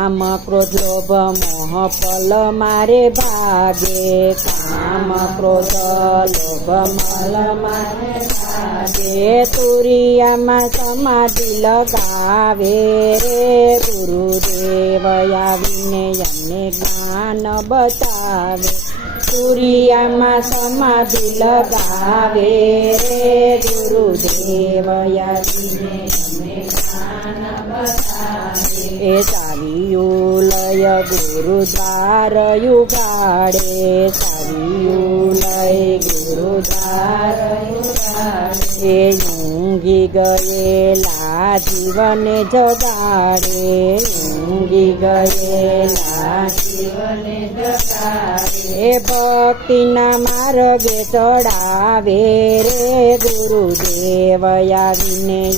काम क्रोध लोभ मोह पल मारे भागे काम क्रोध लोभ मल मारे भागे तुरिया में समाधि लगावे रे गुरुदेव आवीने एमने ज्ञान बतावे तुरिया में समाधि लगावे रे गुरुदेव आवीने एमने ज्ञान बतावे ए चाविયું લય ગુરુદ્વાર યુગાડે ચાવિયું લય ગુરુદ્વાર યુગાડે ઊંઘી ગયેલા જીવને જગાડે ઊંઘી ગયેલા જીવને જગાડે એ ભક્તિના માર્ગે ચડાવે રે ગુરુદેવ આવીને